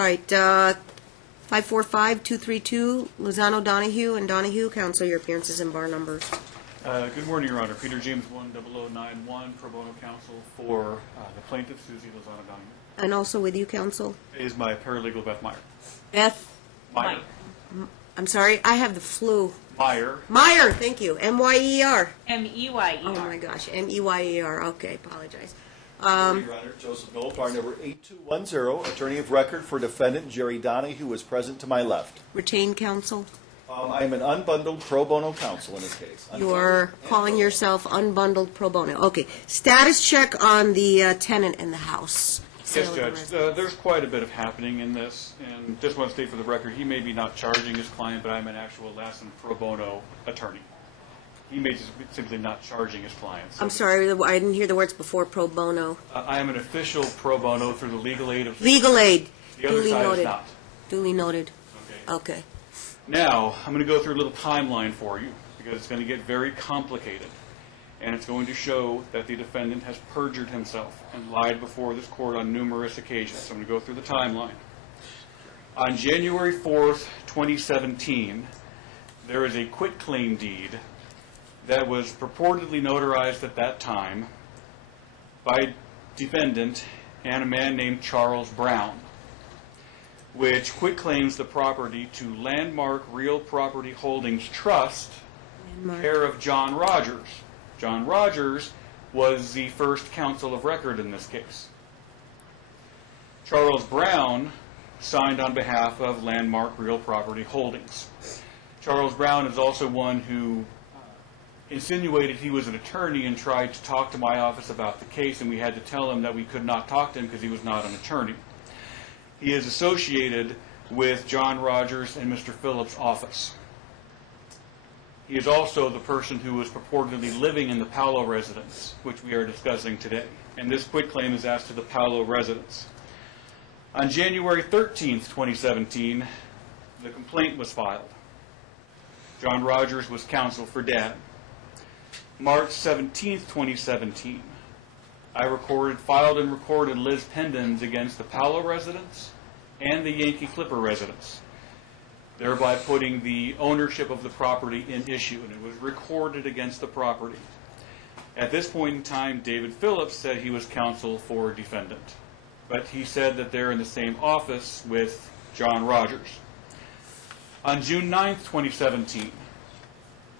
All right, 545-232, Lozano, Donohue, and Donohue. Counsel, your appearances and bar numbers. Good morning, Your Honor. Peter James 10091, pro bono counsel for the plaintiff, Susie Lozano Donohue. And also with you, counsel? Is my paralegal, Beth Meyer. Beth? Meyer. I'm sorry, I have the flu. Meyer. Meyer, thank you. M-Y-E-R. M-E-Y-E-R. Oh, my gosh, M-E-Y-E-R. Okay, apologize. Your Honor, Joseph Knoll, bar number 8210, attorney of record for defendant Jerry Donohue, who is present to my left. Retained counsel? I am an unbundled pro bono counsel in this case. You are calling yourself unbundled pro bono. Okay, status check on the tenant in the house. Yes, Judge. There's quite a bit of happening in this, and just want to state for the record, he may be not charging his client, but I'm an actual licensed pro bono attorney. He may just simply not charging his client. So I'm sorry, I didn't hear the words before pro bono. I am an official pro bono through the legal aid of... Legal aid. The other Duly side noted. is not. Duly noted. Okay. Okay. Now, I'm going to go through a little timeline for you, because it's going to get very complicated. And it's going to show that the defendant has perjured himself and lied before this court on numerous occasions. So I'm going to go through the timeline. On January 4th, 2017, there is a quitclaim deed that was purportedly notarized at that time by defendant and a man named Charles Brown, which quitclaims the property to Landmark Real Property Holdings Trust, care of John Rogers. John Rogers was the first counsel of record in this case. Charles Brown signed on behalf of Landmark Real Property Holdings. Charles Brown is also one who insinuated he was an attorney and tried to talk to my office about the case, and we had to tell him that we could not talk to him because he was not an attorney. He is associated with John Rogers and Mr. Phillips' office. He is also the person who was purportedly living in the Paolo residence, which we are discussing today. And this quitclaim is as to the Paolo residence. On January 13th, 2017, the complaint was filed. John Rogers was counsel for Dad. March 17th, 2017, I filed and recorded Liz Pendens against the Paolo residence and the Yankee Clipper residence, thereby putting the ownership of the property in issue, and it was recorded against the property. At this point in time, David Phillips said he was counsel for defendant, but he said that they're in the same office with John Rogers. On June 9th, 2017,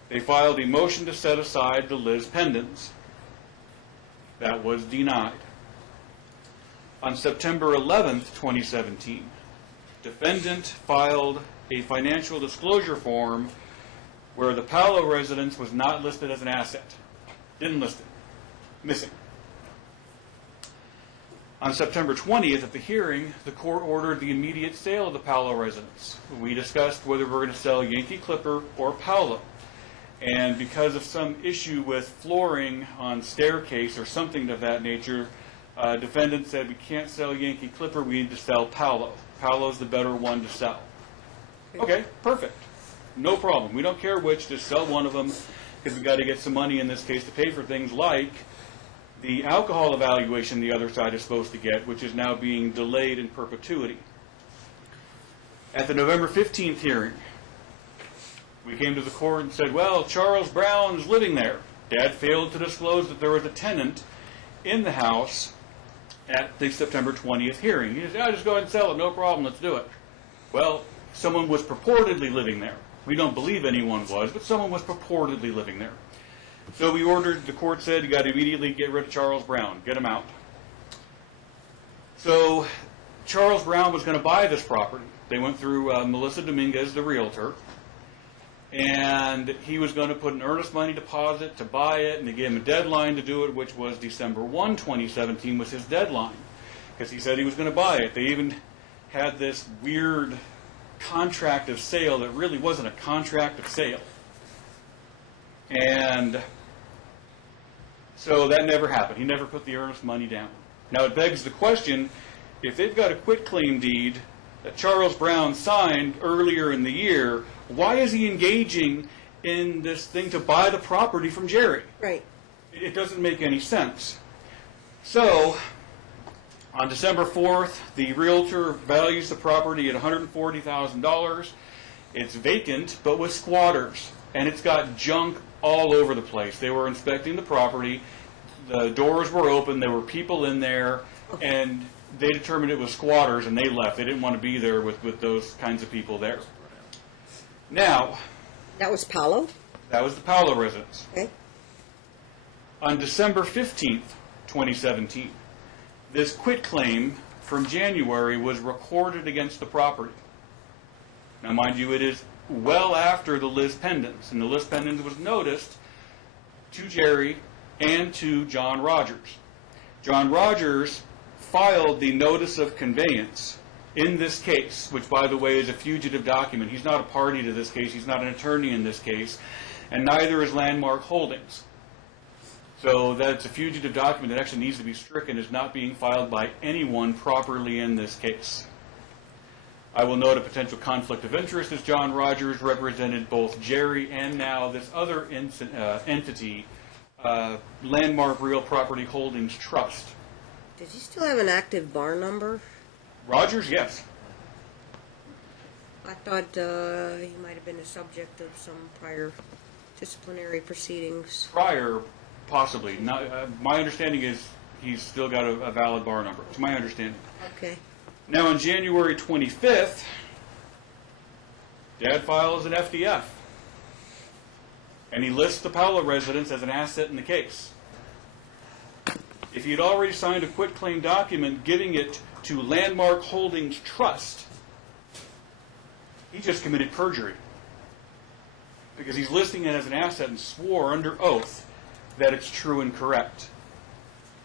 they filed a motion to set aside the Liz Pendens. That was denied. On September 11th, 2017, defendant filed a financial disclosure form where the Paolo residence was not listed as an asset. Didn't list it. Missing. On September 20th, at the hearing, the court ordered the immediate sale of the Paolo residence. We discussed whether we're going to sell Yankee Clipper or Paolo. And because of some issue with flooring on staircase or something of that nature, defendant said we can't sell Yankee Clipper, we need to sell Paolo. Paolo's the better one to sell. Okay, perfect. No problem. We don't care which, just sell one of them, because we've got to get some money in this case to pay for things like the alcohol evaluation the other side is supposed to get, which is now being delayed in perpetuity. At the November 15th hearing, we came to the court and said, well, Charles Brown is living there. Dad failed to disclose that there was a tenant in the house at the September 20th hearing. He said, just go ahead and sell it, no problem, let's do it. Well, someone was purportedly living there. We don't believe anyone was, but someone was purportedly living there. So we ordered, the court said, you got to immediately get rid of Charles Brown, get him out. So Charles Brown was going to buy this property. They went through Melissa Dominguez, the realtor, and he was going to put an earnest money deposit to buy it, and they gave him a deadline to do it, which was December 1, 2017 was his deadline, because he said he was going to buy it. They even had this weird contract of sale that really wasn't a contract of sale. And so that never happened. He never put the earnest money down. Now it begs the question, if they've got a quitclaim deed that Charles Brown signed earlier in the year, why is he engaging in this thing to buy the property from Jerry? Right. It doesn't make any sense. So On December 4th, the realtor values the property at $140,000. It's vacant, but with squatters, and it's got junk all over the place. They were inspecting the property. The doors were open. There were people in there, and they determined it was squatters, and they left. They didn't want to be there with those kinds of people there. Now, That was Paolo? that was the Paolo residence. Okay. On December 15th, 2017, this quitclaim from January was recorded against the property. Now, mind you, it is well after the lis pendens, and the lis pendens was noticed to Jerry and to John Rogers. John Rogers filed the notice of conveyance in this case, which, by the way, is a fugitive document. He's not a party to this case. He's not an attorney in this case, and neither is Landmark Holdings. So that's a fugitive document that actually needs to be stricken, is not being filed by anyone properly in this case. I will note a potential conflict of interest as John Rogers represented both Jerry and now this other entity, Landmark Real Property Holdings Trust. Does he still have an active bar number? Rogers, yes. I thought he might have been the subject of some prior disciplinary proceedings. Prior, possibly. Not, my understanding is he's still got a valid bar number, to my understanding. Okay. Now, on January 25th, Dad files an FDF, and he lists the Paolo residence as an asset in the case. If he had already signed a quitclaim document giving it to Landmark Holdings Trust, he just committed perjury, because he's listing it as an asset and swore under oath that it's true and correct.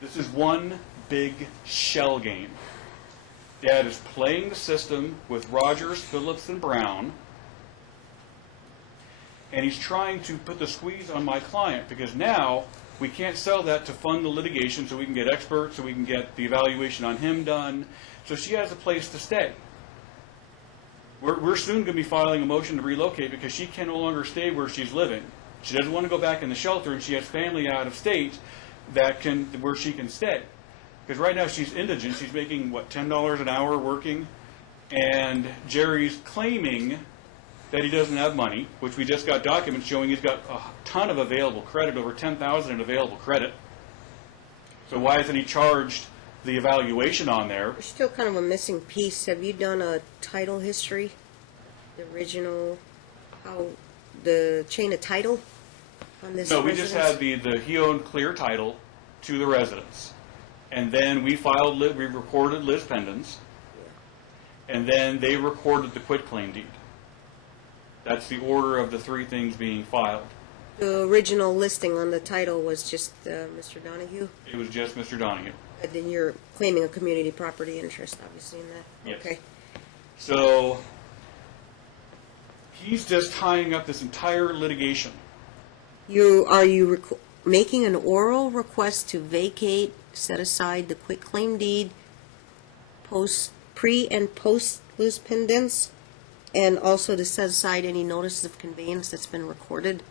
This is one big shell game. Dad is playing the system with Rogers, Phillips, and Brown, and he's trying to put the squeeze on my client, because now we can't sell that to fund the litigation so we can get experts, so we can get the evaluation on him done, so she has a place to stay. We're soon going to be filing a motion to relocate because she can no longer stay where she's living. She doesn't want to go back in the shelter, and she has family out of state where she can stay. Because right now she's indigent. She's making, what, $10 an hour working? And Jerry's claiming that he doesn't have money, which we just got documents showing he's got a ton of available credit, over $10,000 in available credit. So why isn't he charged the evaluation on there? There's still kind of a missing piece. Have you done a title history? The original, the chain of title on this No, we residence? just had he owned clear title to the residence. And then we recorded lis pendens, and then they recorded the quitclaim deed. That's the order of the three things being filed. The original listing on the title was just Mr. Donohue? It was just Mr. Donohue. And then you're claiming a community property interest, obviously, in that? Yes. Okay. So he's just tying up this entire litigation. Are you making an oral request to vacate, set aside the quitclaim deed, pre and post lis pendens, and also to set aside any notices of conveyance that's been recorded?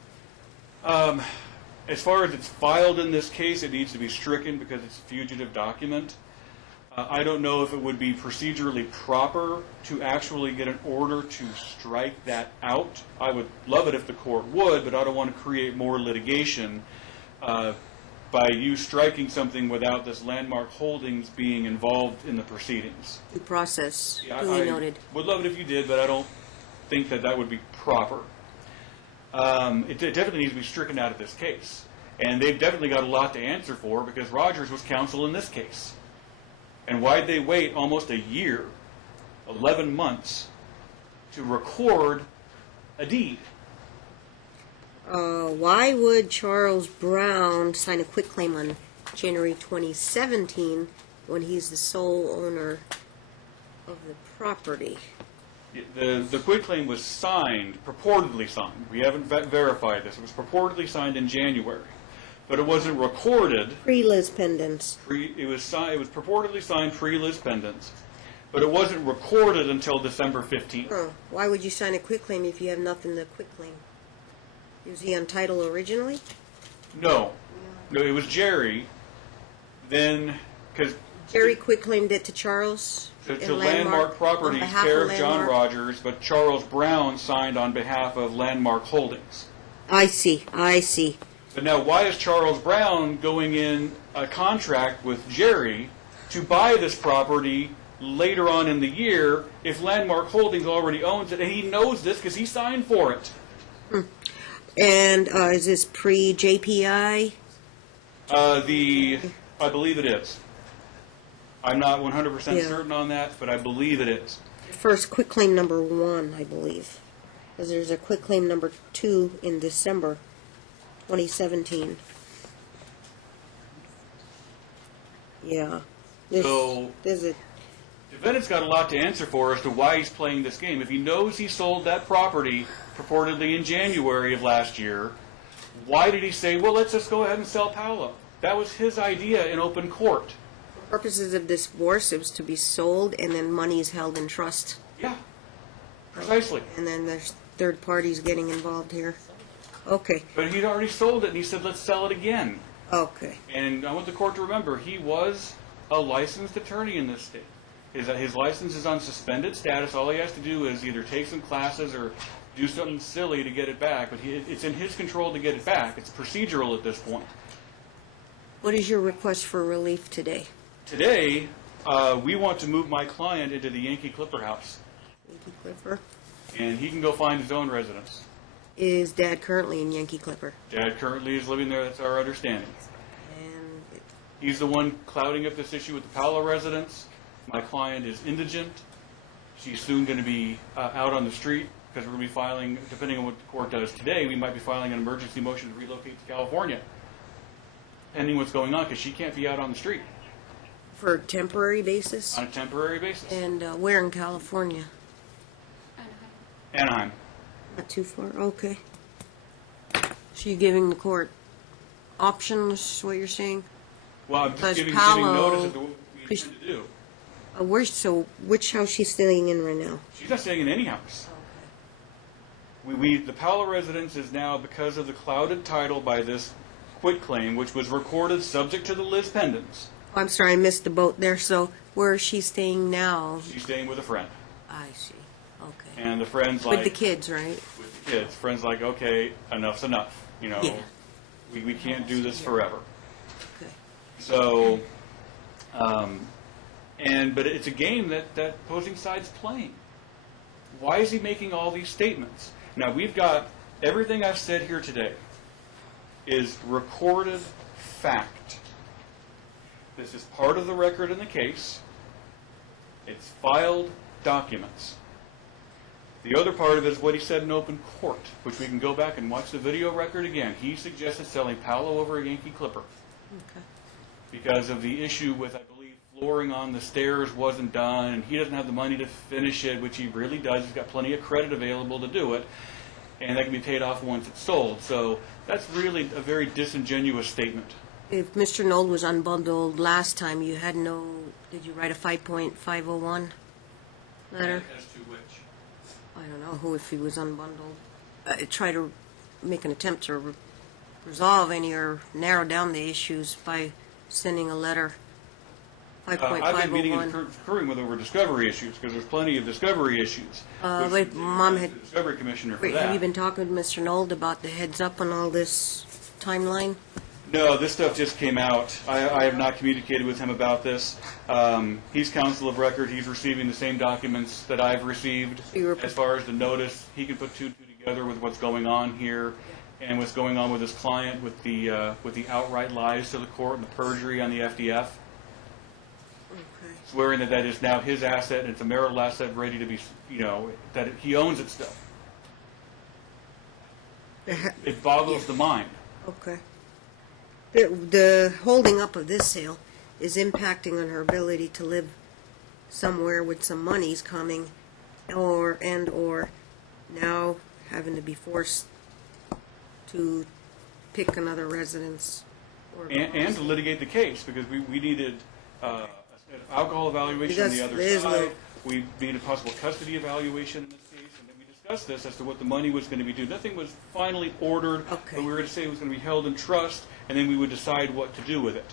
As far as it's filed in this case, it needs to be stricken because it's a fugitive document. I don't know if it would be procedurally proper to actually get an order to strike that out. I would love it if the court would, but I don't want to create more litigation by you striking something without this Landmark Holdings being involved in the proceedings. Due process, Yeah, duly noted. Would love it if you did, but I don't think that would be proper. It definitely needs to be stricken out of this case. And they've definitely got a lot to answer for because Rogers was counsel in this case. And why'd they wait almost a year, 11 months, to record a deed? Why would Charles Brown sign a quitclaim on January 2017 when he's the sole owner of the property? The quitclaim was signed, purportedly signed. We haven't verified this. It was purportedly signed in January, but it wasn't recorded. Pre-lis pendens. It was purportedly signed pre-lis pendens, but it wasn't recorded until December 15th. Huh. Why would you sign a quitclaim if you have nothing to quitclaim? Was he on title originally? No, it was Jerry. Then, because Jerry quitclaimed it to Charles. To in Landmark Properties, on behalf care of of John Landmark. Rogers, but Charles Brown signed on behalf of Landmark Holdings. I see. But now, why is Charles Brown going in a contract with Jerry to buy this property later on in the year if Landmark Holdings already owns it, and he knows this because he signed for it? And is this pre-JPI? I believe it is. I'm not 100% Yeah. certain on that, but I believe it is. First quitclaim number 1, I believe. Because there's a quitclaim number 2 in December 2017. Yeah. So- There's a... Defendant's got a lot to answer for as to why he's playing this game. If he knows he sold that property purportedly in January of last year, why did he say, well, let's just go ahead and sell Paolo? That was his idea in open court. For purposes of divorce, it was to be sold, and then money is held in trust. Yeah, precisely. And then there's third parties getting involved here. Okay. But he'd already sold it, and he said, let's sell it again. Okay. And I want the court to remember, he was a licensed attorney in this state. His license is on suspended status. All he has to do is either take some classes or do something silly to get it back. But it's in his control to get it back. It's procedural at this point. What is your request for relief today? Today, we want to move my client into the Yankee Clipper house. Yankee Clipper? And he can go find his own residence. Is Dad currently in Yankee Clipper? Dad currently is living there. That's our understanding. And He's the one clouding up this issue with the Paolo residence. My client is indigent. She's soon going to be out on the street because we're going to be filing, depending on what the court does today, we might be filing an emergency motion to relocate to California, pending what's going on, because she can't be out on the street for a temporary basis? on a temporary basis. And where in California? Anaheim. Not too far. Okay. So you're giving the court options, what you're saying? Well, I'm just Because giving Paolo- notice of what we intend to do. Which house she's staying in right now? She's not staying in any house. The Paolo residence is now, because of the clouded title by this quitclaim, which was recorded subject to the Liz pendants. Oh, I'm sorry, I missed the boat there. So where is she staying now? She's staying with a friend. I see. Okay. And the friend's like... With the kids, right? With the kids. Friend's like, okay, enough's enough. You know, Yeah. we can't do this forever. Okay. So, but it's a game that opposing side's playing. Why is he making all these statements? Now, we've got everything I've said here today is recorded fact. This is part of the record in the case. It's filed documents. The other part of it is what he said in open court, which we can go back and watch the video record again. He suggested selling Paolo over a Yankee Clipper Okay. because of the issue with, I believe, flooring on the stairs wasn't done, and he doesn't have the money to finish it, which he really does. He's got plenty of credit available to do it, and that can be paid off once it's sold. So that's really a very disingenuous statement. If Mr. Knoll was unbundled last time, you had no... Did you write a 5.501 letter? As to which? I don't know who, if he was unbundled. Try to make an attempt to resolve any or narrow down the issues by sending a letter. I've been meeting and 5.501. conferring with over discovery issues, because there's plenty of discovery issues. Wait, Mom had... The discovery commissioner for Wait, that. have you been talking to Mr. Knoll about the heads up on all this timeline? No, this stuff just came out. I have not communicated with him about this. He's counsel of record. He's receiving the same documents that I've received. As far as the notice, he can put two together with what's going on here and what's going on with his client with the outright lies to the court and the perjury on the FDF. Okay. Swearing that is now his asset and it's a marital asset ready to be, that he owns it still. It boggles the mind. Okay. The holding up of this sale is impacting on her ability to live somewhere with some monies coming, or now having to be forced to pick another residence. And to litigate the case, because we needed an alcohol evaluation on the other side. We needed possible custody evaluation in this case, and then we discussed this as to what the money was going to be due. Nothing was finally ordered, Okay. but we were going to say it was going to be held in trust, and then we would decide what to do with it.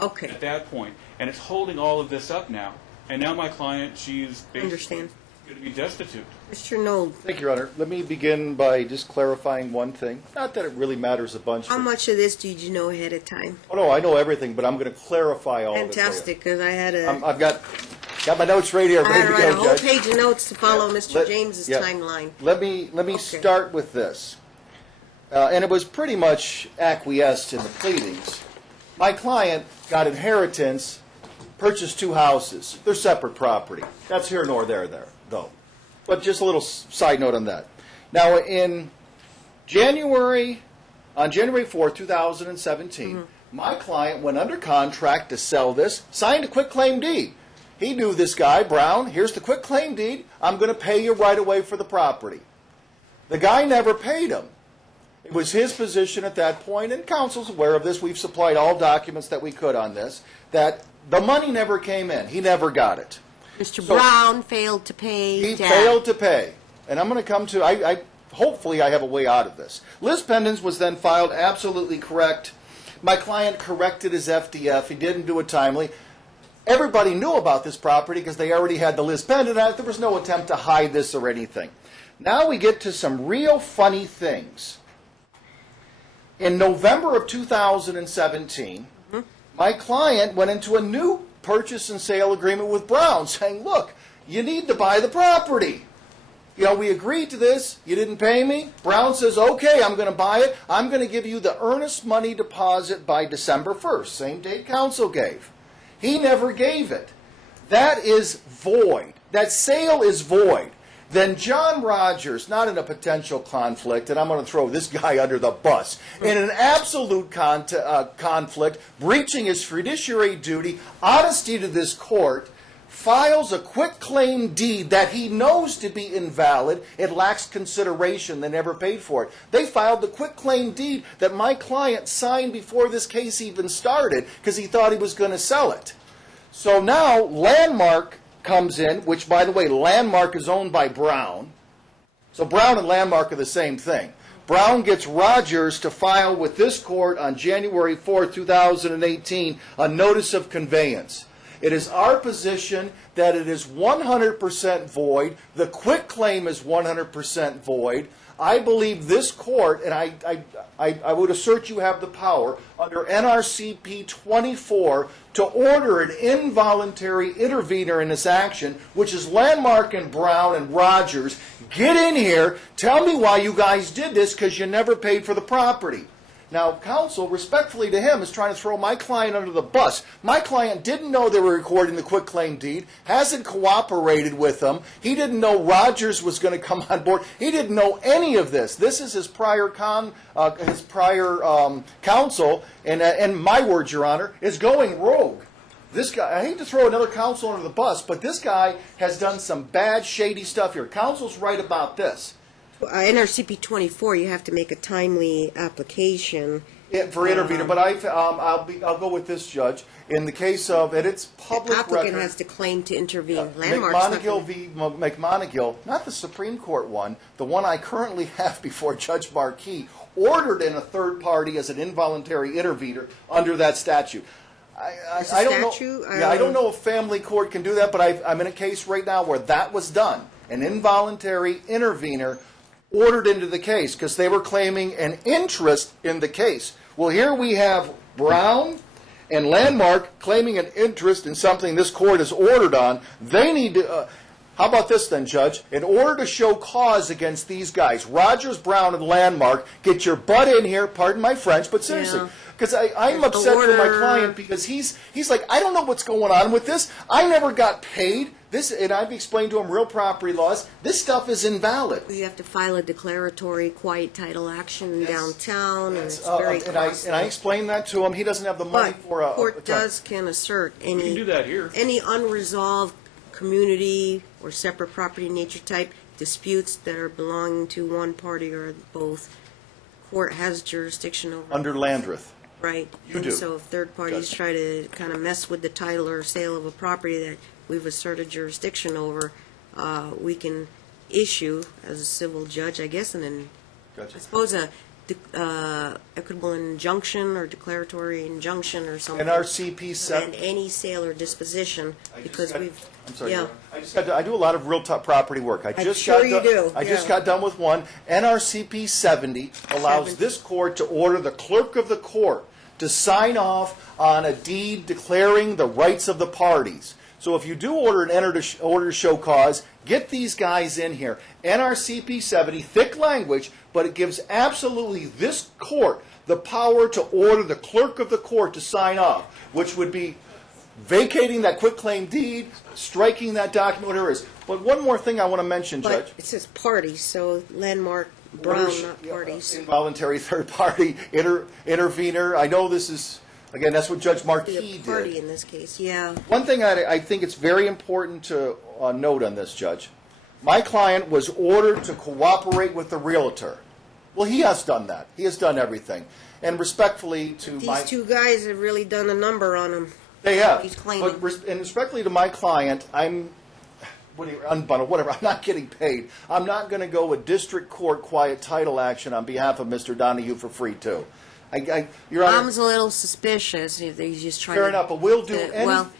Okay. at that point. And it's holding all of this up now. And now my client, she's basically Understand. going to be destitute. Mr. Knoll, Thank you, Your Honor. Let me begin by just clarifying one thing. Not that it really matters a bunch. how much of this did you know ahead of time? Oh, no, I know everything, but I'm going to clarify all of it for you. Fantastic, because I had I've got my notes right here, I ready had to to write a go, whole Judge. page of notes to follow Mr. Let- James's yeah. timeline. Let me Okay. start with this. And it was pretty much acquiesced in the pleadings. My client got inheritance, purchased 2 houses. They're separate property. That's here nor there, though. But just a little side note on that. Now, on January 4th, 2017, my client went under contract to sell this, signed a quitclaim deed. He knew this guy, Brown, here's the quitclaim deed, I'm going to pay you right away for the property. The guy never paid him. It was his position at that point, and counsel's aware of this, we've supplied all documents that we could on this, that the money never came in. He never got it. Mr. So- Brown failed to pay. He Dad. failed to pay. And I'm going to come to, hopefully I have a way out of this. Lis pendens was then filed absolutely correct. My client corrected his FDF. He didn't do it timely. Everybody knew about this property because they already had the lis pendens out. There was no attempt to hide this or anything. Now we get to some real funny things. In November of 2017, my client went into a new purchase and sale agreement with Brown saying, look, you need to buy the property. You know, we agreed to this. You didn't pay me. Brown says, okay, I'm going to buy it. I'm going to give you the earnest money deposit by December 1st, same date counsel gave. He never gave it. That is void. That sale is void. Then John Rogers, not in a potential conflict, and I'm going to throw this guy under the bus, in an absolute conflict, breaching his fiduciary duty, honesty to this court, files a quitclaim deed that he knows to be invalid. It lacks consideration. They never paid for it. They filed the quitclaim deed that my client signed before this case even started because he thought he was going to sell it. So now Landmark comes in, which, by the way, Landmark is owned by Brown. So Brown and Landmark are the same thing. Brown gets Rogers to file with this court on January 4, 2018, a notice of conveyance. It is our position that it is 100% void. The quitclaim is 100% void. I believe this court, and I would assert you have the power, under NRCP 24, to order an involuntary intervener in this action, which is Landmark and Brown and Rogers. Get in here, tell me why you guys did this, because you never paid for the property. Now, counsel, respectfully to him, is trying to throw my client under the bus. My client didn't know they were recording the quitclaim deed, hasn't cooperated with them. He didn't know Rogers was going to come on board. He didn't know any of this. This is his prior counsel, and my word, Your Honor, is going rogue. This guy, I hate to throw another counsel under the bus, but this guy has done some bad, shady stuff here. Counsel's right about this. NRCP 24, you have to make a timely application. For intervener, but I'll go with this, Judge. In the case of, and it's public The applicant record. has to claim to intervene. Landmark's not McMonigill gonna- v. McMonigill, not the Supreme Court one, the one I currently have before Judge Markey, ordered in a third party as an involuntary intervener under that statute. I don't know. statute? Yeah, I don't know if family court can do that, but I'm in a case right now where that was done. An involuntary intervener ordered into the case because they were claiming an interest in the case. Well, here we have Brown and Landmark claiming an interest in something this court has ordered on. They need to, how about this then, Judge? In order to show cause against these guys, Rogers, Brown, and Landmark, get your butt in here, pardon my French, but seriously. Yeah. Because I'm upset for my client because he's like, I don't know what's going on with this. I never got paid. This, and I've explained to him real property laws. This stuff is invalid. You have to file a declaratory quiet title action downtown, and it's And very costly. I explained that to him. He doesn't have the money But for a court can assert You can do that here. any unresolved community or separate property nature type disputes that are belonging to one party or both. Court has jurisdiction over. under Landreth. Right. You And do. so if third parties Judge. try to kind of mess with the title or sale of a property that we've asserted jurisdiction over, we can issue, as a civil judge, I guess, and then Gotcha. I suppose equitable injunction or declaratory injunction or something. NRCP 7. And any sale or disposition, because I'm sorry. Yeah. I do a lot of real property work. I just got done with one. NRCP 70 allows this court to order the clerk of the court to sign off on a deed declaring the rights of the parties. So if you do order an order to show cause, get these guys in here. NRCP 70, thick language, but it gives absolutely this court the power to order the clerk of the court to sign off, which would be vacating that quitclaim deed, striking that document, whatever it is. But one more thing I want to mention, Judge. But it says parties, so Landmark Brown, not parties. Involuntary third party, intervener. I know this is, again, that's what Judge Marquis did. Party in this case, yeah. One thing I think it's very important to note on this, Judge. My client was ordered to cooperate with the realtor. Well, he has done that. He has done everything. And respectfully to These two guys have really done a number on him. They have. He's claiming. And respectfully to my client, unbundled, whatever, I'm not getting paid. I'm not going to go a district court quiet title action on behalf of Mr. Donohue for free, too. Your Honor, I'm a little suspicious if he's just trying fair enough, but we'll do anything. Well,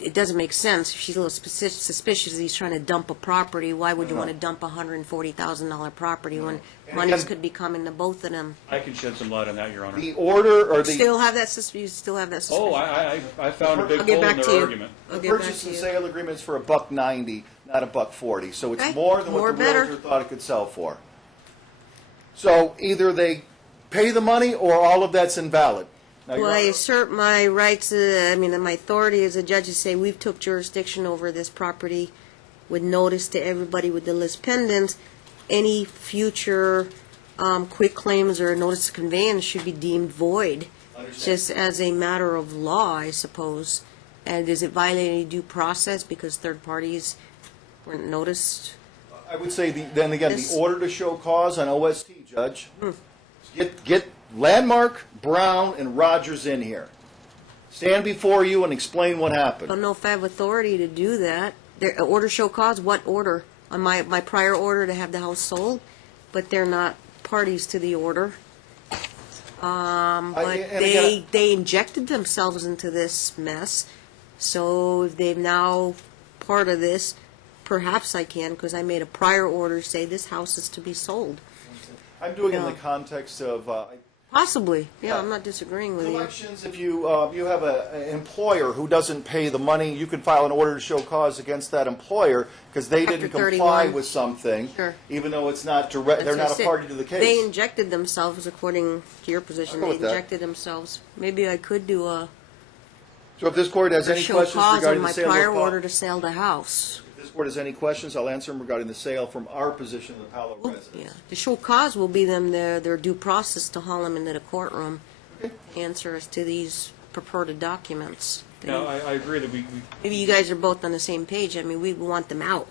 it doesn't make sense. If she's a little suspicious he's trying to dump a property, why would you want to dump a $140,000 property when monies could be coming to both of them? I can shed some light on that, Your Honor. The order or the... You still have that suspicion? Oh, I found a big I'll get hole back in to their you. argument. I'll The get back purchase to and you. sale agreement's for $1.90, not $1.40. So it's Okay, more than more what the better. realtor thought it could sell for. So either they pay the money or all of that's invalid. Now, Well, Your I Honor, assert my rights, my authority as a judge to say we've took jurisdiction over this property with notice to everybody with the list pendants. Any future quick claims or notice of conveyance should be deemed void, just as a matter of law, I suppose. And does it violate any due process because third parties weren't noticed? I would say, then again, This- the order to show cause on OST, Judge. Get Landmark, Brown, and Rogers in here. Stand before you and explain what I happened. don't know if I have authority to do that. Order show cause, what order? On my prior order to have the house sold, but they're not parties to the order. But and again- they injected themselves into this mess, so if they're now part of this, perhaps I can, because I made a prior order say this house is to be sold. I'm doing it in Yeah. the context of Possibly, yeah, I'm not disagreeing with you. collections. If you have an employer who doesn't pay the money, you can file an order to show cause against that employer because they didn't Chapter comply 31. with something, Sure. even though it's not direct. They're That's what not I a said. party to the case. They injected themselves, according to your position. I'll go They with that. injected themselves. Maybe I could do a So if this court has any show questions cause on regarding my the sale prior of order to sell the house. if this court has any questions, I'll answer them regarding the sale from our position of the Palo Yeah, residence. the show cause will be them their due process to haul them into the courtroom, answer us to these purported documents. Now, I agree that we Maybe you guys are both on the same page. I mean, we want them out.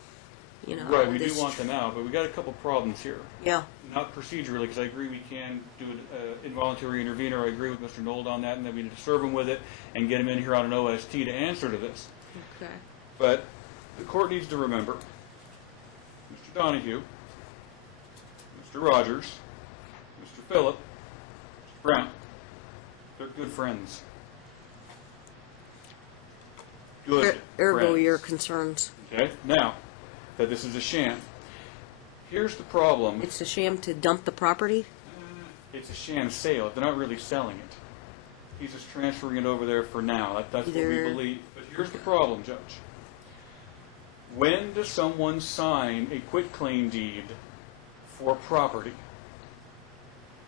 You know, right, we do this- want them out, but we got a couple problems here. Yeah, Not procedurally, because I agree we can do an involuntary intervener. I agree with Mr. Nold on that, and that we need to serve him with it and get him in here on an OST to answer to this. okay. But the court needs to remember Mr. Donohue, Mr. Rogers, Mr. Phillip, Mr. Brown. They're good friends. Good Ergo, friends. your concerns. Okay? Now, that this is a sham. Here's the problem. It's a sham to dump the property? It's a sham sale. They're not really selling it. He's just transferring it over there for now. That's what we Either- believe. But here's the problem, Judge. When does someone sign a quitclaim deed for property?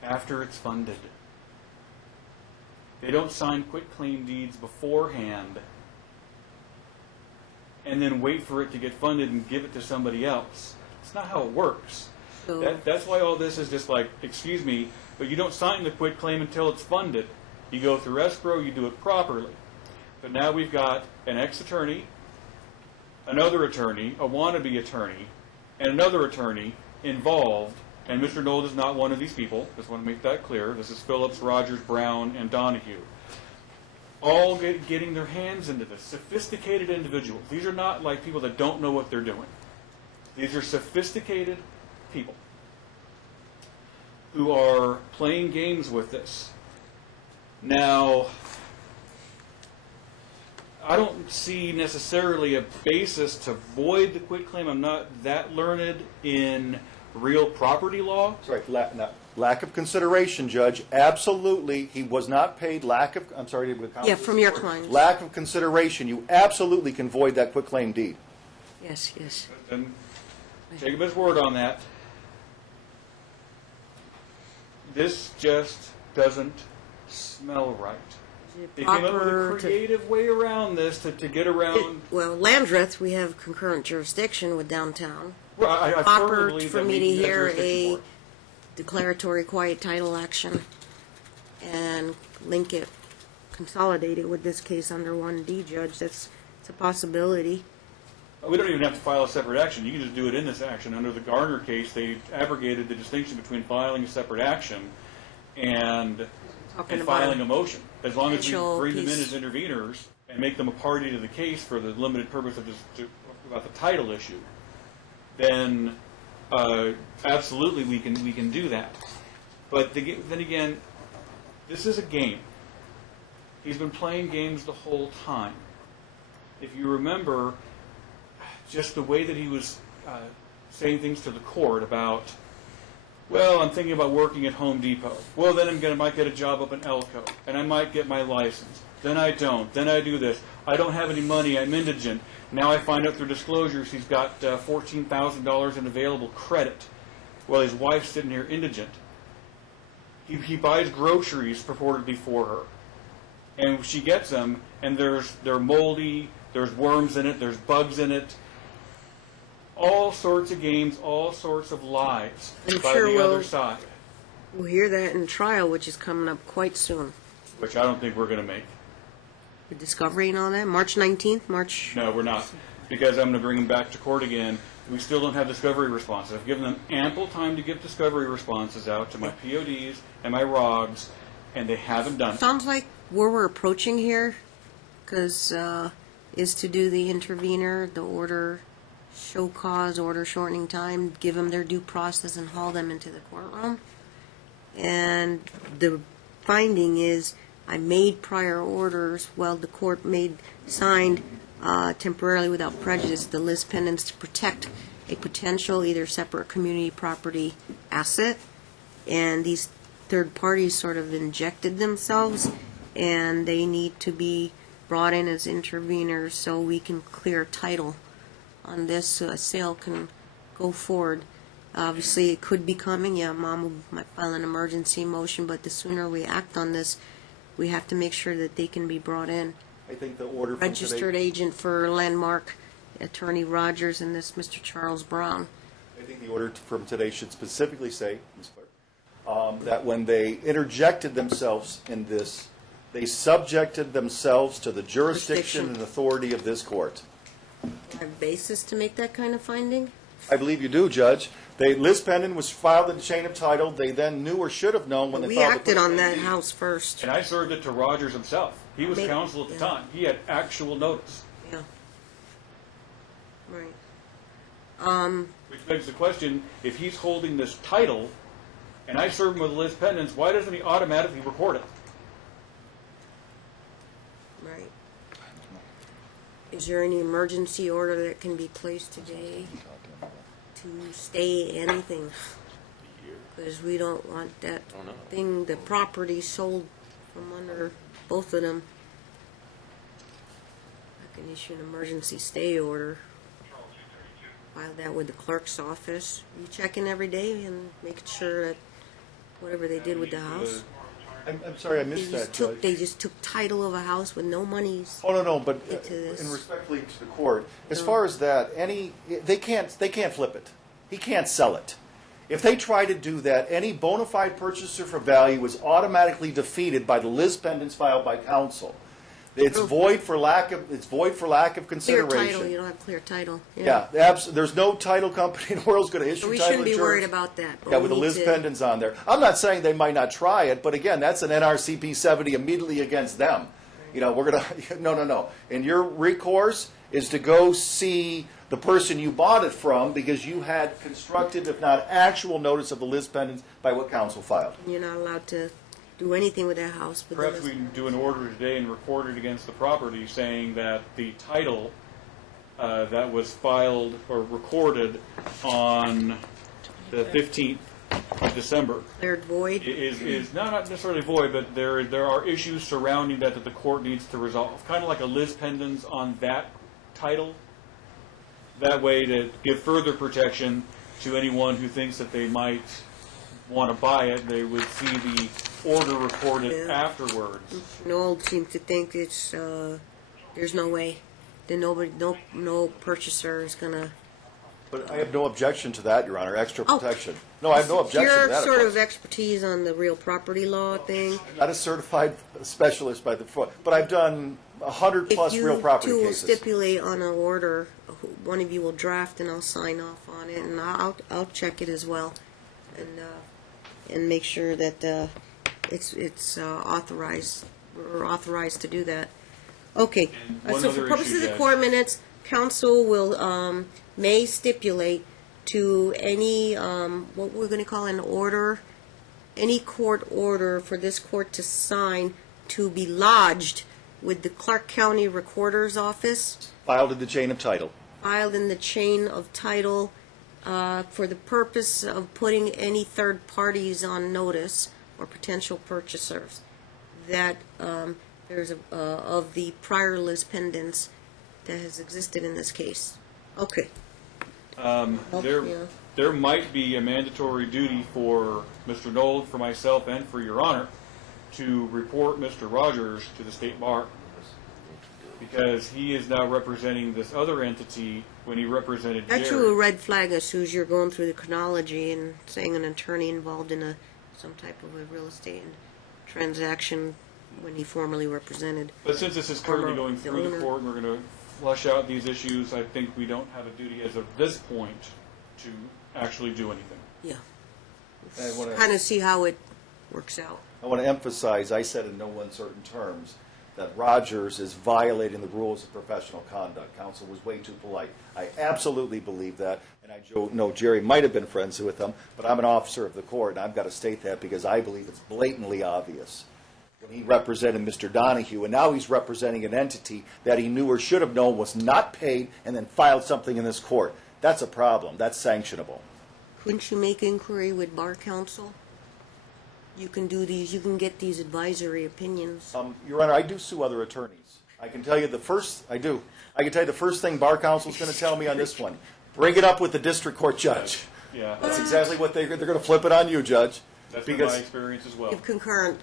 After it's funded. They don't sign quitclaim deeds beforehand and then wait for it to get funded and give it to somebody else. It's not how it works. So, That's why all this is just like, excuse me, but you don't sign the quitclaim until it's funded. You go through escrow, you do it properly. But now we've got an ex-attorney, another attorney, a wannabe attorney, and another attorney involved, and Mr. Nold is not one of these people. Just want to make that clear. This is Phillips, Rogers, Brown, and Donohue. All getting their hands into this. Sophisticated individuals. These are not like people that don't know what they're doing. These are sophisticated people. who are playing games with this. Now, I don't see necessarily a basis to void the quitclaim. I'm not that learned in real property law. Sorry, lack of consideration, Judge. Absolutely, he was not paid. I'm sorry. Yeah, from your clients. Lack of consideration. You absolutely can void that quitclaim deed. Yes, yes. And take him at his word on that. This just doesn't smell right. They came up with a creative way around this to get around. Well, Landreth, we have concurrent jurisdiction with downtown. Well, I firmly Proper believe for that me we to have hear jurisdiction a for it. declaratory quiet title action and link it, consolidate it with this case under 1D, Judge. It's a possibility. We don't even have to file a separate action. You can just do it in this action. Under the Garner case, they abrogated the distinction between filing a separate action and filing a motion. As long as we bring them in as interveners and make them a party to the case for the limited purpose of just about the title issue, then absolutely we can do that. But then again, this is a game. He's been playing games the whole time. If you remember, just the way that he was saying things to the court about, well, I'm thinking about working at Home Depot. Well, then might get a job up in Elko, and I might get my license. Then I don't. Then I do this. I don't have any money. I'm indigent. Now I find out through disclosures he's got $14,000 in available credit. Well, his wife's sitting here indigent. He buys groceries purportedly for her, and she gets them, and they're moldy. There's worms in it. There's bugs in it. All sorts of games, all sorts of lies by the other side. We'll hear that in trial, which is coming up quite soon. Which I don't think we're going to make. The discovery and all that? March 19th? No, we're not. Because I'm going to bring them back to court again. We still don't have discovery responses. I've given them ample time to get discovery responses out to my PODs and my ROGs, and they haven't done it. Sounds like where we're approaching here, because is to do the intervener, the order, show cause, order shortening time, give them their due process, and haul them into the courtroom. And the finding is I made prior orders while the court signed temporarily without prejudice the list pendants to protect a potential either separate community property asset, and these third parties sort of injected themselves, and they need to be brought in as interveners so we can clear title on this so a sale can go forward. Obviously, it could be coming. Yeah, Mom might file an emergency motion, but the sooner we act on this, we have to make sure that they can be brought in. I think the order from Registered today, agent for Landmark, Attorney Rogers, and this Mr. Charles Brown. I think the order from today should specifically say, Ms. Clerk, that when they interjected themselves in this, they subjected themselves to the jurisdiction and authority of this court. Have basis to make that kind of finding? I believe you do, Judge. List pendant was filed in the chain of title. They then knew or should have known when they We filed acted the on that house first. And I served it to Rogers himself. He was counsel at the time. He had actual notice. Yeah. Right. Which begs the question, if he's holding this title, and I serve him with list pendants, why doesn't he automatically record it? Right. Is there any emergency order that can be placed today to stay anything? Because we don't want that thing, the property sold from under both of them. I can issue an emergency stay order. File that with the clerk's office. You checking every day and making sure that whatever they did with the house? I'm sorry, I missed that, Judge. They just took title of a house with no monies. Oh, no, but into this. and respectfully to the court, as far as that, they can't flip it. He can't sell it. If they try to do that, any bona fide purchaser for value is automatically defeated by the list pendants filed by counsel. It's void for lack of consideration. Clear title, you don't have clear title. Yeah, there's no title company in the world that's going to issue So we title shouldn't be insurance. worried about that. Yeah, with the list pendants on there. I'm not saying they might not try it, but again, that's an NRCP 70 immediately against them. You know, we're going to, no. And your recourse is to go see the person you bought it from because you had constructive, if not actual, notice of the lis pendens by what counsel filed. You're not allowed to do anything with that house. But Perhaps we can do an order today and record it against the property saying that the title that was filed or recorded on the 15th of December declared void. is not necessarily void, but there are issues surrounding that the court needs to resolve. Kind of like a lis pendens on that title. That way to give further protection to anyone who thinks that they might want to buy it, they would see the order recorded afterwards. Noel seems to think it's there's no way that no purchaser is gonna. But I have no objection to that, Your Honor. Extra protection. No, I have no objection Your to that. sort of expertise on the real property law thing. Not a certified specialist by the foot, but I've done 100+ real property If you cases. will stipulate on an order, one of you will draft and I'll sign off on it, and I'll check it as well, and make sure that it's authorized. We're authorized to do that. Okay. And one So other for purposes issue, of the Judge. court minutes, counsel will may stipulate to any what we're going to call an order, any court order for this court to sign to be lodged with the Clark County Recorder's Office, Filed in the chain of title. filed in the chain of title for the purpose of putting any third parties on notice or potential purchasers that there's of the prior lis pendens that has existed in this case. Okay. There might be a mandatory duty for Mr. Knoll, for myself, and for Your Honor to report Mr. Rogers to the State Bar, because he is now representing this other entity when he represented That Jerry. drew a red flag as soon as you're going through the chronology and saying an attorney involved in some type of a real estate transaction when he formerly represented. But since this is currently Former going through the owner. court, and we're going to flush out these issues, I think we don't have a duty as of this point to actually do anything. Yeah. I wanna- Kind of see how it works out. I want to emphasize, I said in no uncertain terms, that Rogers is violating the rules of professional conduct. Counsel was way too polite. I absolutely believe that, and I know Jerry might have been friends with him, but I'm an officer of the court, and I've got to state that because I believe it's blatantly obvious. When he represented Mr. Donohue, and now he's representing an entity that he knew or should have known was not paid and then filed something in this court. That's a problem. That's sanctionable. Couldn't you make inquiry with bar counsel? You can do these, you can get these advisory opinions. Your Honor, I do sue other attorneys. I can tell you the first thing bar counsel's going to tell me on this one. Bring it up with the district court judge. Yeah, That's exactly what they're going to flip it on you, Judge. that's been my experience as well. Give concurrent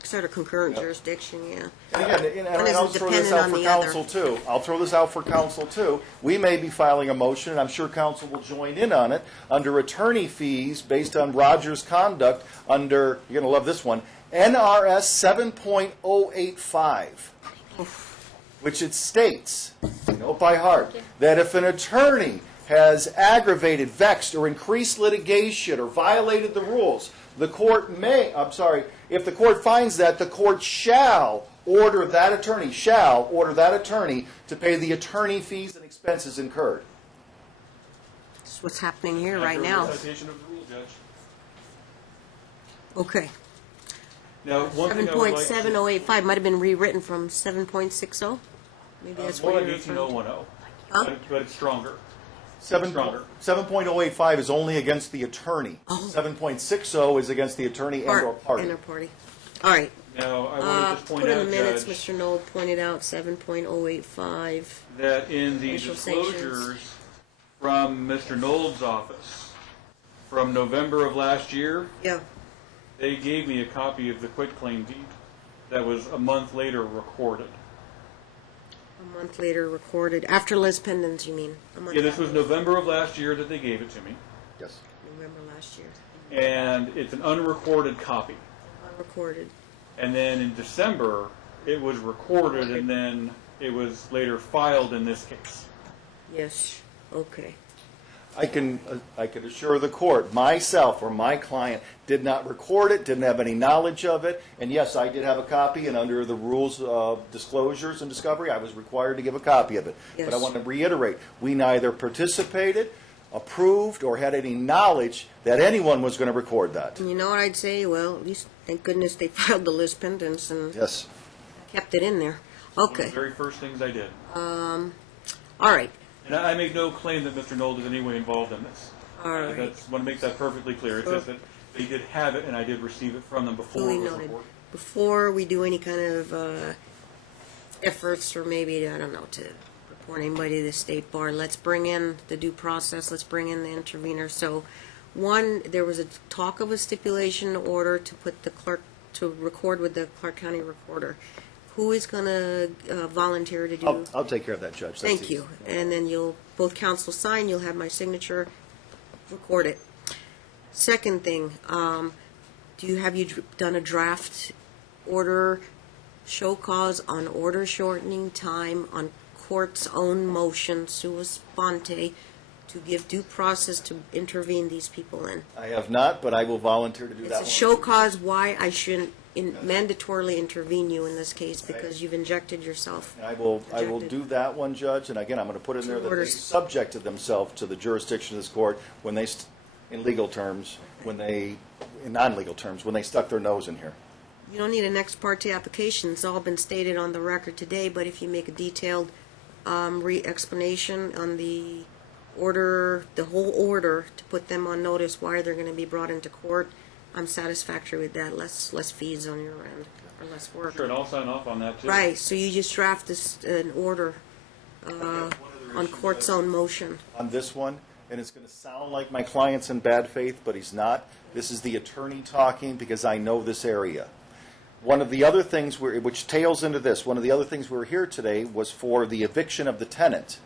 jurisdiction, yeah. And again, and One I'll isn't throw this dependent out on for the other. counsel too. I'll throw this out for counsel too. We may be filing a motion, and I'm sure counsel will join in on it, under attorney fees based on Rogers' conduct under, you're going to love this one, NRS 7.085, which it states, you know it by heart, that if an attorney has aggravated, vexed, or increased litigation or violated the rules, the court may, if the court finds that, the court shall order that attorney to pay the attorney fees and expenses incurred. That's what's happening here right After now. recitation of the rule, Judge. Okay. Now, one thing I would like to... 7.7085 might have been rewritten from 7.60? Maybe that's more what like you're referring to. 18010, Huh? but it's stronger. 7.085 is only against the attorney. 7.60 is against the attorney and or party. And or party. All right. Now, I want to just point Put in out, the minutes, Judge, Mr. Knoll pointed out 7.085. that in the Initial sanctions. disclosures from Mr. Knoll's office from November of last year, Yeah. they gave me a copy of the quitclaim deed that was a month later recorded. A month later recorded. After lis pendens, you mean? A month Yeah, this was after. November of last year that they gave it to me, Yes. November last year. and it's an unrecorded copy. Unrecorded. And then in December, it was recorded, and then it was later filed in this case. Yes. Okay. I can assure the court, myself or my client did not record it, didn't have any knowledge of it, and yes, I did have a copy, and under the rules of disclosures and discovery, I was required to give a copy of it. Yes. But I want to reiterate, we neither participated, approved, or had any knowledge that anyone was going to record that. You know what I'd say? Well, at least, thank goodness they filed the list pendants and Yes. kept it in there. One of Okay, the very first things I did. all right, And I make no claim that Mr. Knoll is in any way involved in this. all I right. want to make that perfectly clear. It says that they did have it, and I did receive it from them before Duly it was noted. reported. Before we do any kind of efforts, or maybe, I don't know, to report anybody to the state bar, let's bring in the due process, let's bring in the intervener. So, one, there was a talk of a stipulation order to put the clerk, to record with the Clark County Recorder. Who is going to volunteer to do? I'll take care of that, Judge. That's Thank easy. you. And then you'll, both council sign, you'll have my signature, record it. Second thing, have you done a draft order, show cause on order shortening time on court's own motion, sua sponte, to give due process to intervene these people in? I have not, but I will volunteer to do that It's a one. show cause why I shouldn't mandatorily intervene you in this case, because you've injected yourself. I will Rejected. do that one, Judge, and again, I'm going to put in there that they Orders. subjected themselves to the jurisdiction of this court when they, in legal terms, in non-legal terms, when they stuck their nose in here. You don't need an ex parte application, it's all been stated on the record today, but if you make a detailed explanation on the order, the whole order, to put them on notice why they're going to be brought into court, I'm satisfactory with that. Less fees on your end, or less work. Sure, and I'll sign off on that, too. Right, so you just draft an order on court's own motion. On this one, and it's going to sound like my client's in bad faith, but he's not. This is the attorney talking because I know this area. One of the other things, which tails into this, one of the other things we were here today was for the eviction of the tenant.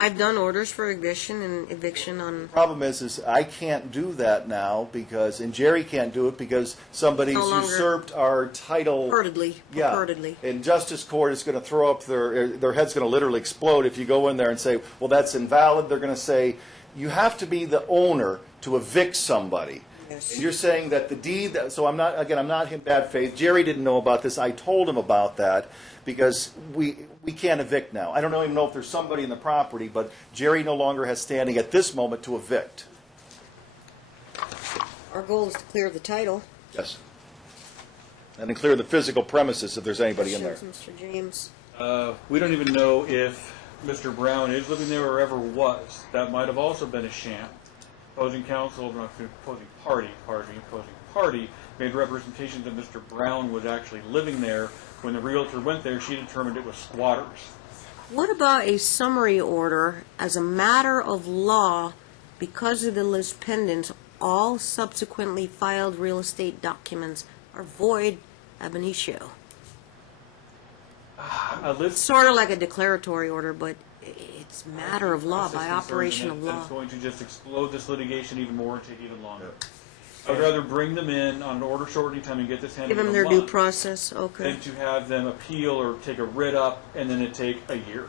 I've done orders for eviction and eviction on, Problem is I can't do that now because, and Jerry can't do it because somebody's No longer- usurped our title. purportedly, Yeah. purportedly. And Justice Court is going to throw up their head's going to literally explode if you go in there and say, well, that's invalid. They're going to say, you have to be the owner to evict somebody. Yes. And you're saying that the deed, so I'm not in bad faith. Jerry didn't know about this. I told him about that because we can't evict now. I don't even know if there's somebody in the property, but Jerry no longer has standing at this moment to evict. Our goal is to clear the title. Yes. And then clear the physical premises if there's anybody in there. Shows Mr. James. We don't even know if Mr. Brown is living there or ever was. That might have also been a sham. Opposing counsel, not opposing party, made representations that Mr. Brown was actually living there. When the realtor went there, she determined it was squatters. What about a summary order as a matter of law because of the lis pendens? All subsequently filed real estate documents are void ab initio. Sort of like a declaratory order, but it's matter of law by operation of law. It's going to just explode this litigation even more and take even longer. I'd rather bring them in on an order shortening time and get this handled Give them in a their due month process, okay. than to have them appeal or take a writ up and then it take a year.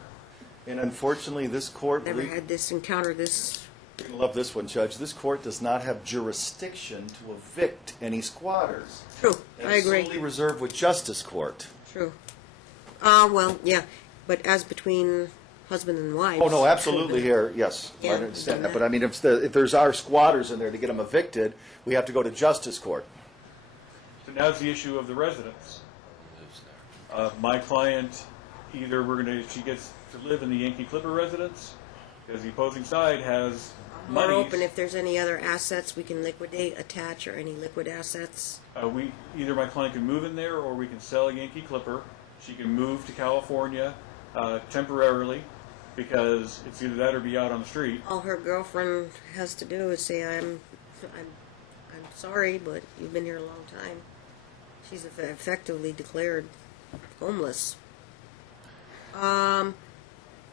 And unfortunately, this court, Never had this encounter this. you're going to love this one, Judge. This court does not have jurisdiction to evict any squatters. True, I It's agree. solely reserved with Justice Court. True. Well, yeah, but as between husband and wife. Oh, no, absolutely here, yes. I Yeah, understand done that. that. But I mean, if there's our squatters in there to get them evicted, we have to go to Justice Court. So now it's the issue of the residents. My client, either she gets to live in the Yankee Clipper residence, because the opposing side has More monies. open, if there's any other assets we can liquidate, attach, or any liquid assets. Either my client can move in there, or we can sell a Yankee Clipper. She can move to California temporarily, because it's either that or be out on the street. All her girlfriend has to do is say, I'm sorry, but you've been here a long time. She's effectively declared homeless.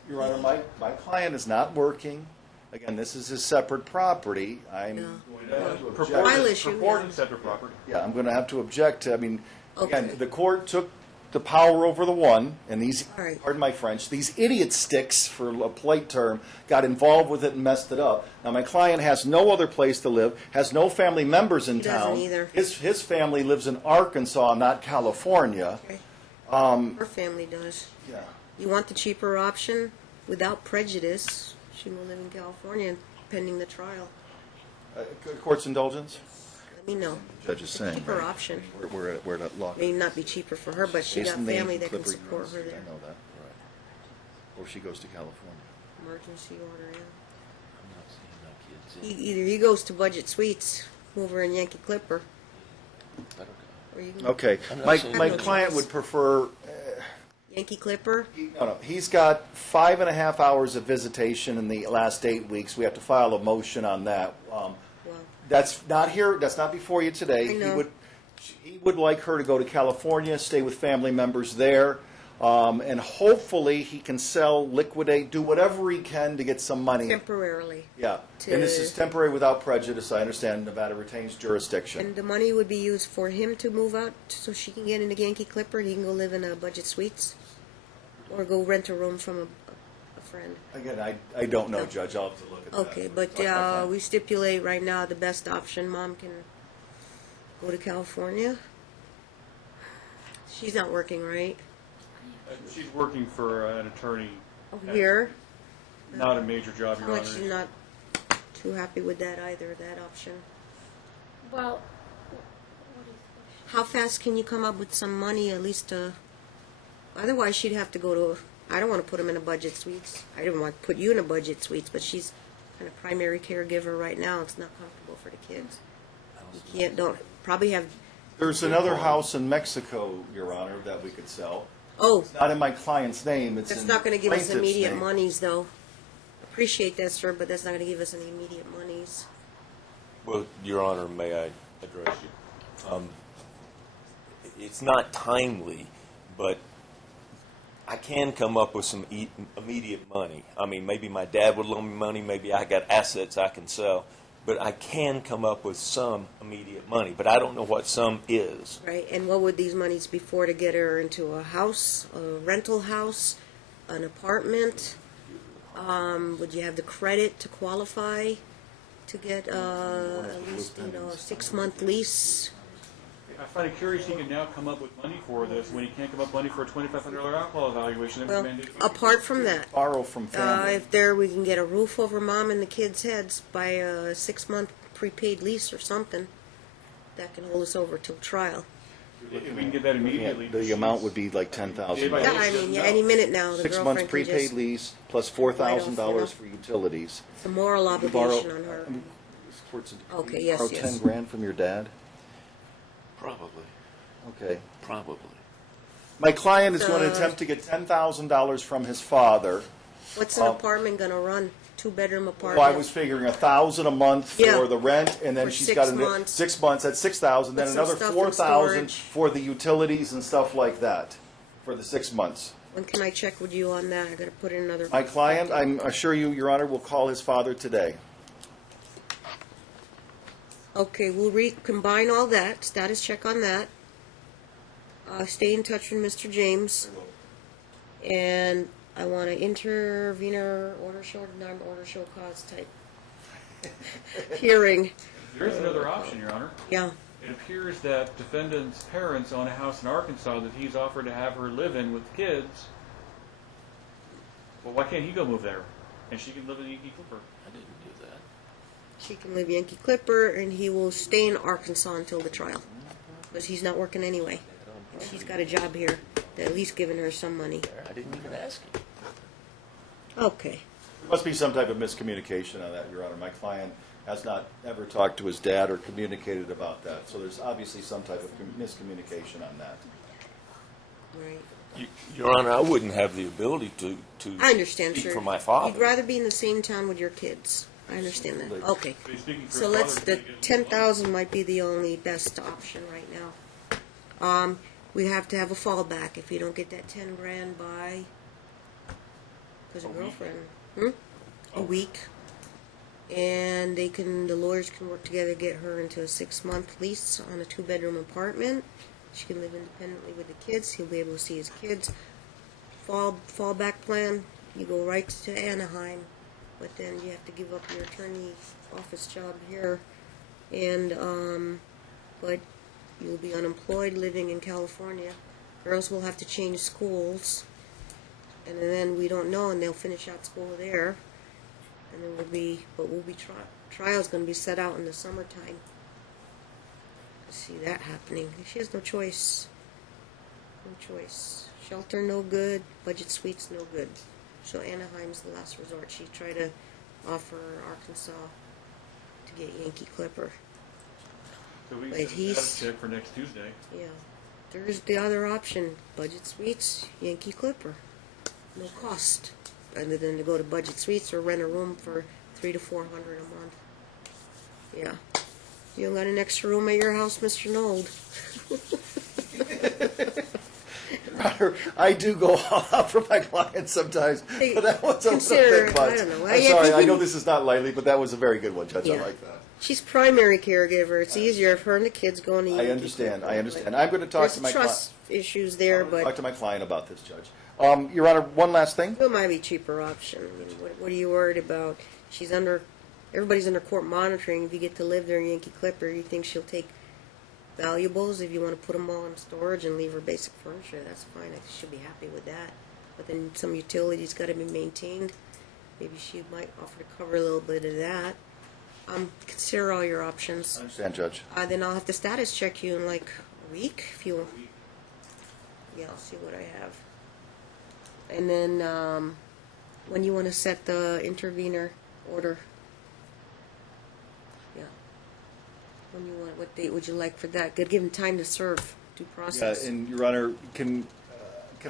Your Honor, my client is not working. Again, this is his separate property. I'm Yeah. going to have to object. File issue, Purported yeah. separate property. Yeah, I'm going to have to object. I mean, again, Okay. the court took the power over the one, and these, All right. pardon my French, these idiot sticks, for a polite term, got involved with it and messed it up. Now, my client has no other place to live, has no family members in He doesn't town. either. His family lives in Arkansas, not California. Okay. Her family does. Yeah. You want the cheaper option without prejudice? She will live in California pending the trial. Court's indulgence? Let me know. Judge is The saying, cheaper right? option. We're at law. May not be cheaper for her, but she got Jason, the family that can Clipper support yours. her there. I know that, right. Or she goes to California. Emergency order, yeah. I'm not seeing my kids. Either he goes to Budget Suites over in Yankee Clipper, I don't know. or you can Okay, I'm not my saying my no client choice. would prefer, Yankee Clipper. no, he's got 5.5 hours of visitation in the last 8 weeks. We have to file a motion on that. Well, That's not here, that's not before you today. I know. He would like her to go to California, stay with family members there, and hopefully he can sell, liquidate, do whatever he can to get some money. temporarily. Yeah, and this to- is temporary without prejudice. I understand Nevada retains jurisdiction. And the money would be used for him to move out so she can get into Yankee Clipper and he can go live in a Budget Suites? Or go rent a room from a friend? Again, I don't know, Judge, I'll have to look at that. Okay, but Talk to my client. we stipulate right now the best option, Mom can go to California. She's not working, right? She's working for an attorney, Here? not a major job, How Your much she's Honor. not too happy with that either, that option. Well, How fast can you come up with some money, at least to, otherwise she'd have to go to, I don't want to put him in a Budget Suites. I didn't want to put you in a Budget Suites, but she's kind of primary caregiver right now. It's not comfortable for the kids. You can't, don't, probably have, There's another house in Mexico, Your Honor, that we could sell. oh, Not in my client's name, it's in that's not going to give us plaintiff's immediate name. monies, though. Appreciate that, sir, but that's not going to give us any immediate monies. Well, Your Honor, may I address you? It's not timely, but I can come up with some immediate money. I mean, maybe my dad would loan me money, maybe I got assets I can sell, but I can come up with some immediate money, but I don't know what some is. Right, and what would these monies be for, to get her into a house, a rental house, an apartment? Would you have the credit to qualify to get at least, a 6-month lease? I find it curious he can now come up with money for this when he can't come up with money for a $2,500 alcohol evaluation that was Well, mandated. apart from that, Borrow from family. if we can get a roof over Mom and the kids' heads by a 6-month prepaid lease or something, that can hold us over till trial. If we can get that immediately. The amount would be like $10,000. Yeah, Yeah, I mean, yeah, any minute now, the 6 girlfriend months can prepaid just, lease plus Write $4,000 off, for utilities. it's a moral You borrow- obligation on her. Okay, yes, Borrow yes. 10 grand from your dad? Probably. Okay. Probably. My client is going to attempt to get $10,000 from his father. What's an apartment gonna run? 2-bedroom apartment? Well, I was figuring $1,000 a month Yeah. for the rent, and then For she's 6 got months. 6 months, that's 6,000, then Put some another stuff in 4,000 storage. for the utilities and stuff like that for the 6 months. When can I check with you on that? I gotta put in another. My client, I assure you, Your Honor, will call his father today. Okay, we'll recombine all that, status check on that. Stay in touch with Mr. James. And I want an intervenor order show, non-order show cause type hearing. There is another option, Your Honor. Yeah, It appears that defendant's parents own a house in Arkansas that he's offered to have her live in with the kids. Well, why can't he go move there? And she can live in Yankee Clipper. I didn't do that. she can live Yankee Clipper, and he will stay in Arkansas until the trial. Because he's not working anyway. And she's got a job here, that at least giving her some money. I didn't even ask you. Okay. There must be some type of miscommunication on that, Your Honor. My client has not ever talked to his dad or communicated about that, so there's obviously some type of miscommunication on that. Right. Your Honor, I wouldn't have the ability to I understand, speak sir. for my father. You'd rather be in the same town with your kids. I understand that. Okay. So he's speaking for So his let's, father, the so he gets- 10,000 might be the only best option right now. We have to have a fallback if you don't get that 10 grand by, because a girlfriend, a week. And the lawyers can work together to get her into a 6-month lease on a 2-bedroom apartment. She can live independently with the kids. He'll be able to see his kids. Fallback plan, you go right to Anaheim, but then you have to give up your attorney office job here, and but you'll be unemployed living in California. Girls will have to change schools, and then we don't know, and they'll finish out school there, and then we'll be trial's going to be set out in the summertime. I see that happening. She has no choice. No choice. Shelter no good. Budget suites no good. So Anaheim's the last resort. She tried to offer Arkansas to get Yankee Clipper. So we But send he's- that check for next Tuesday. Yeah. There's the other option. Budget suites, Yankee Clipper. No cost. Other than to go to budget suites or rent a room for $300 to $400 a month. Yeah. You got an extra room at your house, Mr. Nold? I do go all out for my clients sometimes, Hey, but that was a consider- bit much. I don't know. I'm Yeah, sorry, I you- know this is not lightly, but that was a very good one, Judge. I Yeah. like that. She's primary caregiver. It's easier if her and the kids go on to Yankee I understand. Clipper, I understand. but I'm going to talk there's to my trust issues there, talk but to my client about this, Judge. Your Honor, one last thing. it might be a cheaper option. I mean, what are you worried about? Everybody's under court monitoring. If you get to live there in Yankee Clipper, you think she'll take valuables? If you want to put them all in storage and leave her basic furniture, that's fine. I think she'll be happy with that. But then some utilities got to be maintained. Maybe she might offer to cover a little bit of that. Consider all your options. I understand, Judge. Then I'll have to status check you in like a week if you. Yeah, I'll see what I have. And then when you want to set the intervenor order. Yeah. When you want, what date would you like for that? Good, give him time to serve due Yeah, process. and Your Honor, can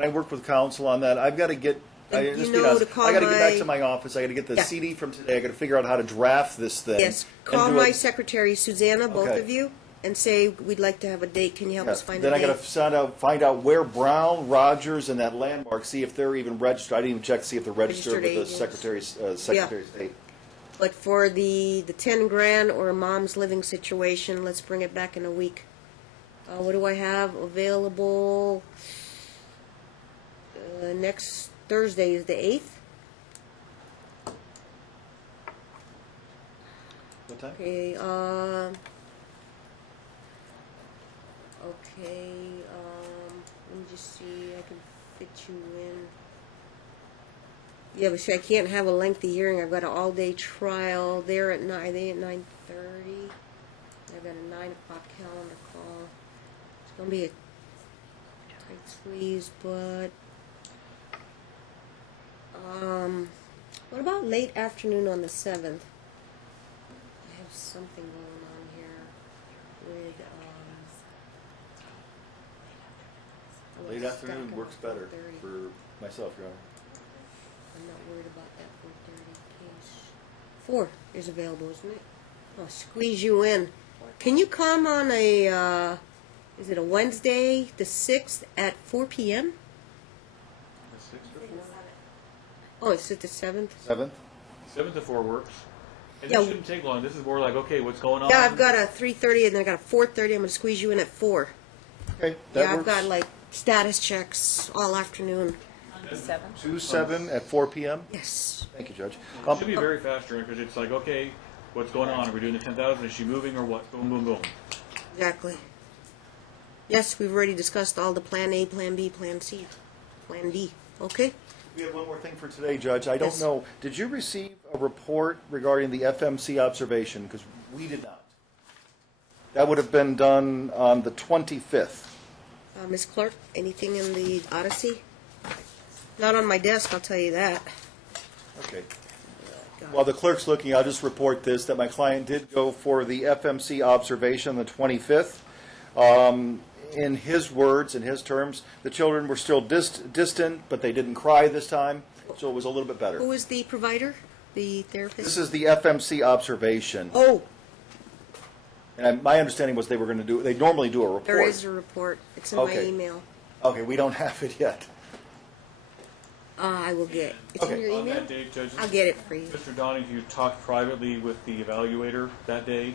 I work with counsel on that? I've got to get. And Just you be know honest, to call I got to get back my- to my office. I got to get the Yeah. CD from today. I got to figure out how to draft this thing. Yes, and call do my it. secretary, Susanna, both Okay. of you, and say, we'd like to have a date. Can you help us Yes. find Then a I got date? to find out where Brown, Rogers, and that landmark. See if they're even registered. I didn't even check to see if they're registered Registered with the agents. Secretary of State. But for the 10 grand or a mom's living situation, let's bring it back in a week. What do I have available? Next Thursday is the 8th. What time? Okay, let me just see, I can fit you in. Yeah, but see, I can't have a lengthy hearing. I've got an all-day trial there at 9, they at 9:30. I've got a 9 o'clock calendar call. It's gonna be a tight squeeze, but, what about late afternoon on the 7th? I have something going on here with, Late afternoon stuck works at better 4:30. for myself, Your Honor. I'm not worried about that 4:30 case. 4 is available, isn't it? I'll squeeze you in. Can you come on a, is it a Wednesday, the 6th at 4 p.m.? The 6th or 4th? Oh, it's at the 7th? 7th? 7 to 4 works. And Yeah. this shouldn't take long. This is more like, okay, what's going on? Yeah, I've got a 3:30 and then I got a 4:30. I'm going to squeeze you in at 4. Okay, that Yeah, I've works. got like status checks all afternoon. 2/7 at 4 p.m. Yes. Thank you, Judge. It should be very fast, because it's like, okay, what's going on? Are we doing the 10,000? Is she moving or what? Boom, boom, boom. Exactly. Yes, we've already discussed all the Plan A, Plan B, Plan C, Plan D. Okay? We have one more thing for today, Judge. I don't Yes. know. Did you receive a report regarding the FMC observation? Because we did not. That would have been done on the 25th. Ms. Clark, anything in the Odyssey? Not on my desk, I'll tell you that. Okay. God. While the clerk's looking, I'll just report this, that my client did go for the FMC observation on the 25th. In his words, in his terms, the children were still distant, but they didn't cry this time, so it was a little bit better. Who is the provider? The therapist? This is the FMC observation. Oh, And my understanding was they normally do a report. there is a report. It's in my Okay. email. Okay, we don't have it yet. I will get. It's in Okay. your On email? that date, Judge, I'll get it for you. Mr. Donohue talked privately with the evaluator that day.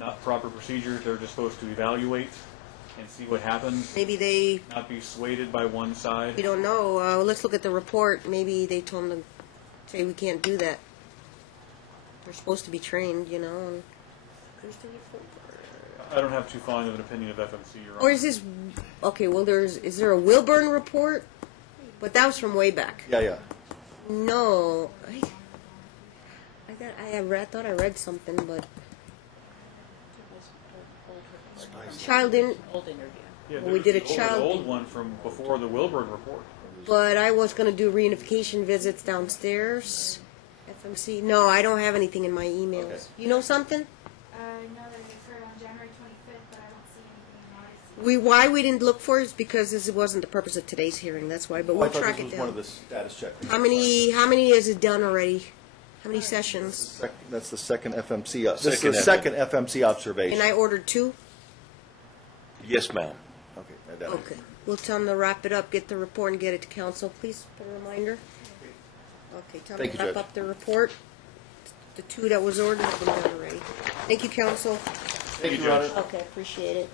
Not proper procedure. They're just supposed to evaluate. and see what happens. Maybe they, Not be swayed by one side. we don't know. Let's look at the report. Maybe they told them to say we can't do that. They're supposed to be trained, you know. And where's the report? I don't have too fine of an opinion of FMC, Your Honor. Or is this okay? Well, is there a Wilburn report? But that was from way back. Yeah. No, I thought I read something, but child didn't. Yeah, we did a there's the child- old one from before the Wilburn report. But I was going to do reunification visits downstairs. FMC. No, I don't have anything in my emails. Okay. You know something? No, that it occurred on January 25th, but I don't see anything in August. Why we didn't look for it is because this wasn't the purpose of today's hearing. That's why. But I we'll thought track this it was one of down. the status checks. How many is it done already? How many sessions? That's the second FMC. This is Second the second FMC observation. And I ordered 2. Yes, ma'am. Okay. I doubt it. Okay. We'll tell them to wrap it up, get the report, and get it to council. Please put a reminder. Okay, tell them Thank to you, wrap Judge. up the report. The 2 that was ordered have been done already. Thank you, council. Thank you, Judge. Your Honor. Okay, appreciate it.